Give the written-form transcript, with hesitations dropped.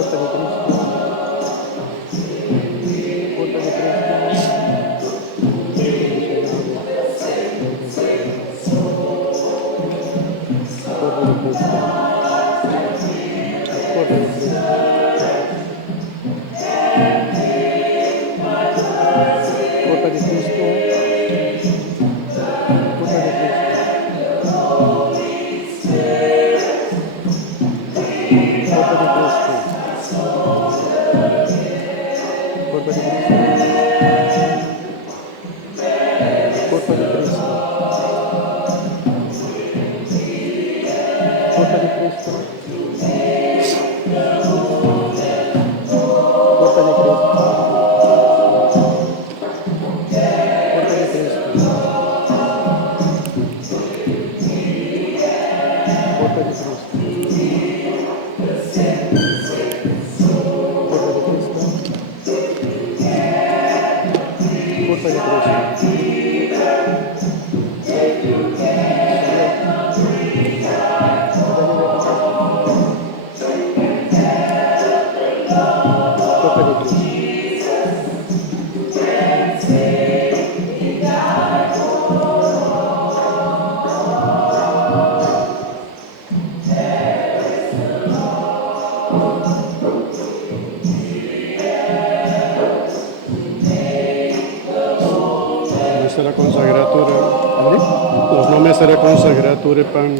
Corta de Cristo, corta de Cristo, bendicionado, corta de Cristo, corta de Cristo, corta de Cristo, corta de Cristo, corta de Cristo, corta de Cristo, corta de Cristo, corta de Cristo, corta de Cristo, corta de Cristo, corta de Cristo, corta de Cristo, corta de Cristo, Señor, toda libertad, corta de Cristo, Messere consacrature, los no messere consacrature pan